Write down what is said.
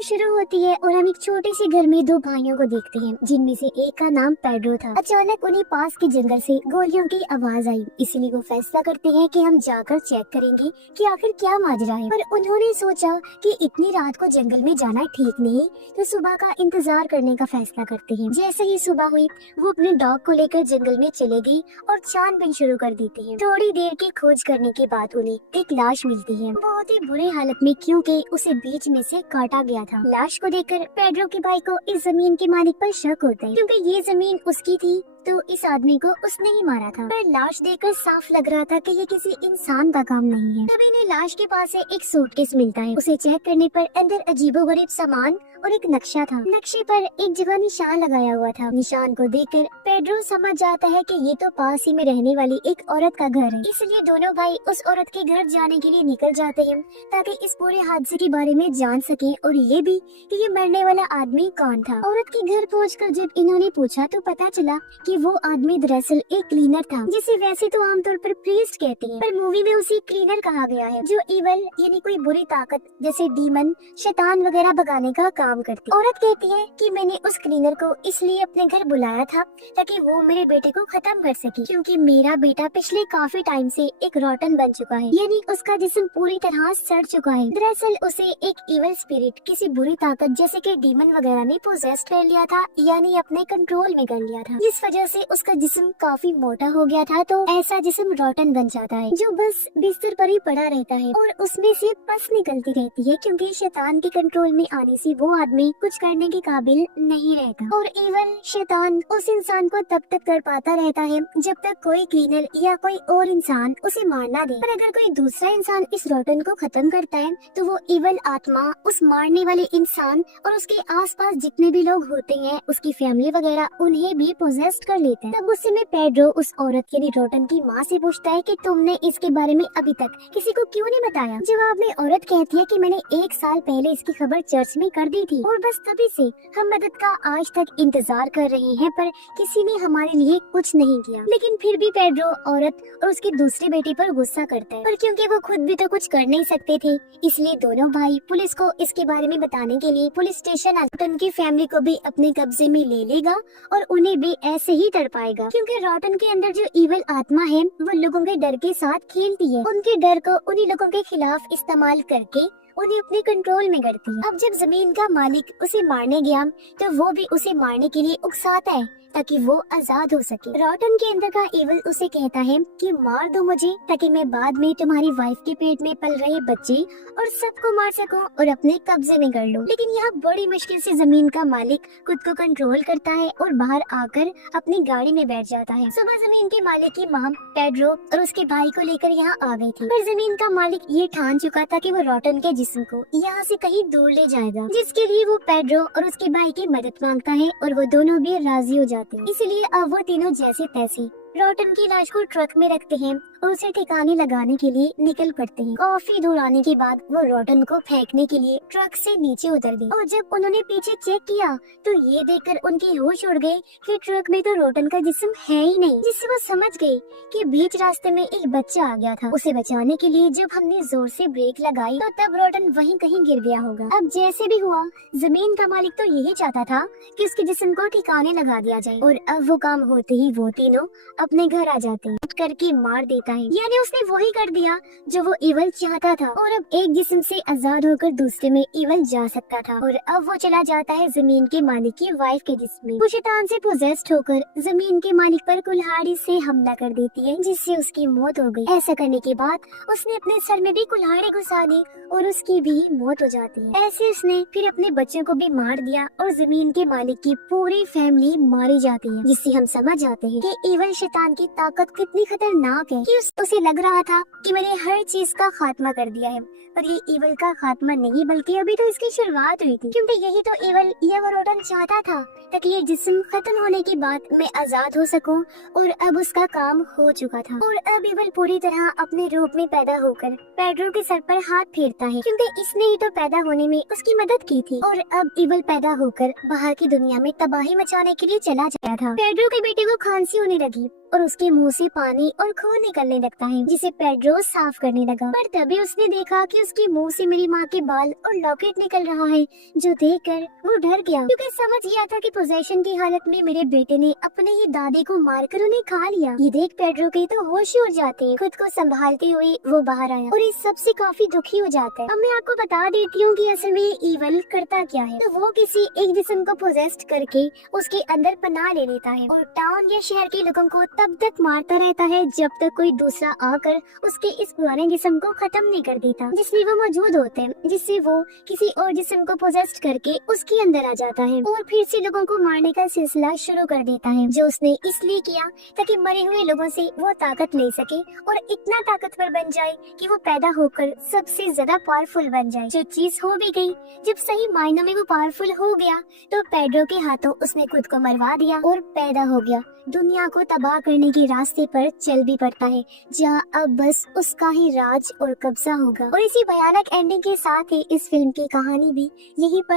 Film शुरू होती है और हम एक छोटे से घर में दो भाइयों को देखते हैं, जिनमें से एक का नाम पेड्रो था। अचानक उन्हें पास के जंगल से गोलियों की आवाज आई, इसीलिए वो फैसला करते हैं कि हम जाकर चेक करेंगे कि आखिर क्या माजरा है। पर उन्होंने सोचा कि इतनी रात को जंगल में जाना ठीक नहीं, तो सुबह का इंतजार करने का फैसला करते हैं। जैसे ही सुबह हुई, वो अपने डॉग को लेकर जंगल में चले गई और छानबीन शुरू कर देती है। थोड़ी देर की खोज करने के बाद उन्हें एक लाश मिलती है, बहुत ही बुरी हालत में, क्योंकि उसे बीच में से काटा गया था। लाश को देखकर पेड्रो के भाई को इस जमीन के मालिक पर शक होता है, क्योंकि ये जमीन उसकी थी, तो इस आदमी को उसने ही मारा था। पर लाश देखकर साफ लग रहा था कि ये किसी इंसान का काम नहीं है। तभी इन्हें लाश के पास से एक सूटकेस मिलता है। उसे चेक करने पर अंदर अजीबोगरीब सामान और एक नक्शा था। नक्शे पर एक जगह निशान लगाया हुआ था। निशान को देखकर पेड्रो समझ जाता है कि ये तो पास ही में रहने वाली एक औरत का घर है। इसलिए दोनों भाई उस औरत के घर जाने के लिए निकल जाते हैं, ताकि इस पूरे हादसे के बारे में जान सके और ये भी कि ये मरने वाला आदमी कौन था। औरत के घर पहुंचकर जब इन्होंने पूछा तो पता चला कि वो आदमी दरअसल एक क्लीनर था, जिसे वैसे तो आमतौर पर प्रीस्ट कहते हैं, पर मूवी में उसे क्लीनर कहा गया है, जो इवल यानी कोई बुरी ताकत जैसे डीमन, शैतान वगैरह भगाने का काम करती। औरत कहती है कि मैंने उस क्लीनर को इसलिए अपने घर बुलाया था ताकि वो मेरे बेटे को खत्म कर सके, क्योंकि मेरा बेटा पिछले काफी टाइम से एक रॉटन बन चुका है, यानी उसका जिस्म पूरी तरह सड़ चुका है। दरअसल उसे एक इवल स्पिरिट, किसी बुरी ताकत जैसे कि डीमन वगैरह ने पोजेस्ट कर लिया था, यानी अपने कंट्रोल में कर लिया था। इस वजह से उसका जिस्म काफी मोटा हो गया था, तो ऐसा जिस्म रॉटन बन जाता है, जो बस बिस्तर पर ही पड़ा रहता है और उसमें से पस निकलती रहती है, क्योंकि शैतान के कंट्रोल में आने से वो आदमी कुछ करने के काबिल नहीं रहता। और इवन शैतान उस इंसान को तब तक कर पाता रहता है जब तक कोई क्लीनर या कोई और इंसान उसे मार ना दे। पर अगर कोई दूसरा इंसान इस रॉटन को खत्म करता है, तो वो इवल आत्मा उस मारने वाले इंसान और उसके आसपास जितने भी लोग होते हैं, उसकी फैमिली वगैरह, उन्हें भी पोजेस्ट कर लेते हैं। तब गुस्से में पेड्रो उस औरत यानी रॉटन की माँ से पूछता है कि तुमने इसके बारे में अभी तक किसी को क्यों नहीं बताया। जवाब में औरत कहती है कि मैंने 1 साल पहले इसकी खबर चर्च में कर दी थी और बस तभी से हम मदद का आज तक इंतजार कर रहे हैं, पर किसी ने हमारे लिए कुछ नहीं किया। लेकिन फिर भी पेड्रो औरत और उसके दूसरे बेटे पर गुस्सा करता है, पर क्योंकि वो खुद भी तो कुछ कर नहीं सकते थे, इसलिए दोनों भाई पुलिस को इसके बारे में बताने के लिए पुलिस स्टेशन आकर उनकी फैमिली को भी अपने कब्जे में ले लेगा और उन्हें भी ऐसे ही तड़पाएगा, क्योंकि रॉटन के अंदर जो इवल आत्मा है वो लोगों के डर के साथ खेलती है। उनके डर को उन्हीं लोगों के खिलाफ इस्तेमाल करके उन्हें अपने कंट्रोल में करती है। अब जब जमीन का मालिक उसे मारने गया, तो वो भी उसे मारने के लिए उकसाता है ताकि वो आजाद हो सके। रॉटन के अंदर का इवल उसे कहता है कि मार दो मुझे, ताकि मैं बाद में तुम्हारी वाइफ के पेट में पल रहे बच्चे और सबको मार सकूं और अपने कब्जे में कर लूं। लेकिन यहाँ बड़ी मुश्किल से जमीन का मालिक खुद को कंट्रोल करता है और बाहर आकर अपनी गाड़ी में बैठ जाता है। सुबह जमीन के मालिक की माँ पेड्रो और उसके भाई को लेकर यहाँ आ गई थी, पर जमीन का मालिक ये ठान चुका था कि वो रॉटन के जिस्म को यहाँ से कहीं दूर ले जाएगा, जिसके लिए वो पेड्रो और उसके भाई की मदद मांगता है और वो दोनों भी राजी हो जाते हैं। इसलिए अब वो तीनों जैसे तैसे रॉटन की लाश को ट्रक में रखते हैं और उसे ठिकाने लगाने के लिए निकल पड़ते हैं। काफी दूर आने के बाद वो रॉटन को फेंकने के लिए ट्रक से नीचे उतर गई, और जब उन्होंने पीछे चेक किया तो ये देखकर उनकी होश उड़ गई कि ट्रक में तो रॉटन का जिस्म है ही नहीं, जिससे वो समझ गई कि बीच रास्ते में एक बच्चा आ गया था। उसे बचाने के लिए जब हमने जोर से ब्रेक लगाई, तो तब रॉटन वहीं कहीं गिर गया होगा। अब जैसे भी हुआ, जमीन का मालिक तो यही चाहता था कि उसके जिस्म को ठिकाने लगा दिया जाए, और अब वो काम होते ही वो तीनों अपने घर आ जाते हैं, करके मार देता है। यानी उसने वही कर दिया जो वो इवल चाहता था, और अब एक जिस्म से आजाद होकर दूसरे में इवल जा सकता था। और अब वो चला जाता है जमीन के मालिक की वाइफ के जिस्म में। वो शैतान से पोजेस्ड होकर जमीन के मालिक पर कुल्हाड़ी से हमला कर देती है, जिससे उसकी मौत हो गई। ऐसा करने के बाद उसने अपने सर में भी कुल्हाड़ी घुसा दी और उसकी भी मौत हो जाती है। ऐसे उसने फिर अपने बच्चों को भी मार दिया और जमीन के मालिक की पूरी फैमिली मारी जाती है, जिससे हम समझ जाते हैं कि इवल शैतान की ताकत कितनी खतरनाक है कि उसे लग रहा था कि मैंने हर चीज का खात्मा कर दिया है, पर ये इवल का खात्मा नहीं, बल्कि अभी तो इसकी शुरुआत हुई थी, क्योंकि यही तो इवल या वो रॉटन चाहता था, ताकि ये जिस्म खत्म होने के बाद मैं आजाद हो सकूं, और अब उसका काम हो चुका था। और अब इवल पूरी तरह अपने रूप में पैदा होकर पेड्रो के सर पर हाथ फेरता है, क्योंकि इसने ही तो पैदा होने में उसकी मदद की थी। और अब इवल पैदा होकर बाहर की दुनिया में तबाही मचाने के लिए चला गया था। पेड्रो के बेटे को खांसी होने लगी और उसके मुंह से पानी और खून निकलने लगता है, जिसे पेड्रो साफ करने लगा। पर तभी उसने देखा कि उसके मुंह से मेरी माँ के बाल और लॉकेट निकल रहा है, जो देखकर वो डर गया, क्योंकि समझ गया था कि पोजेशन की हालत में मेरे बेटे ने अपने ही दादी को मारकर उन्हें खा लिया। ये देख पेड्रो के तो होश उड़ जाते हैं। खुद को संभालते हुए वो बाहर आया और इस सब से काफी दुखी हो जाता है। अब मैं आपको बता देती हूँ कि असल में ईवल करता क्या है। तो वो किसी एक जिस्म को पोजेस्ट करके उसके अंदर पनाह ले लेता है और टाउन या शहर के लोगों को तब तक मारता रहता है जब तक कोई दूसरा आकर उसके इस पुराने जिस्म को खत्म नहीं कर देता जिसमें वो मौजूद होते हैं, जिससे वो किसी और जिस्म को पोजेस्ट करके उसके अंदर आ जाता है और फिर से लोगों को मारने का सिलसिला शुरू कर देता है, जो उसने इसलिए किया ताकि मरे हुए लोगों से वो ताकत ले सके और इतना ताकतवर बन जाए कि वो पैदा होकर सबसे ज्यादा पावरफुल बन जाए। जो चीज हो भी गई, जब सही मायनों में वो पावरफुल हो गया तो पेड्रो के हाथों उसने खुद को मरवा दिया और पैदा हो गया। दुनिया को तबाह करने के रास्ते पर चल भी पड़ता है, जहाँ अब बस उसका ही राज और कब्जा होगा। और इसी भयानक एंडिंग के साथ ही इस फिल्म की कहानी भी यहीं पर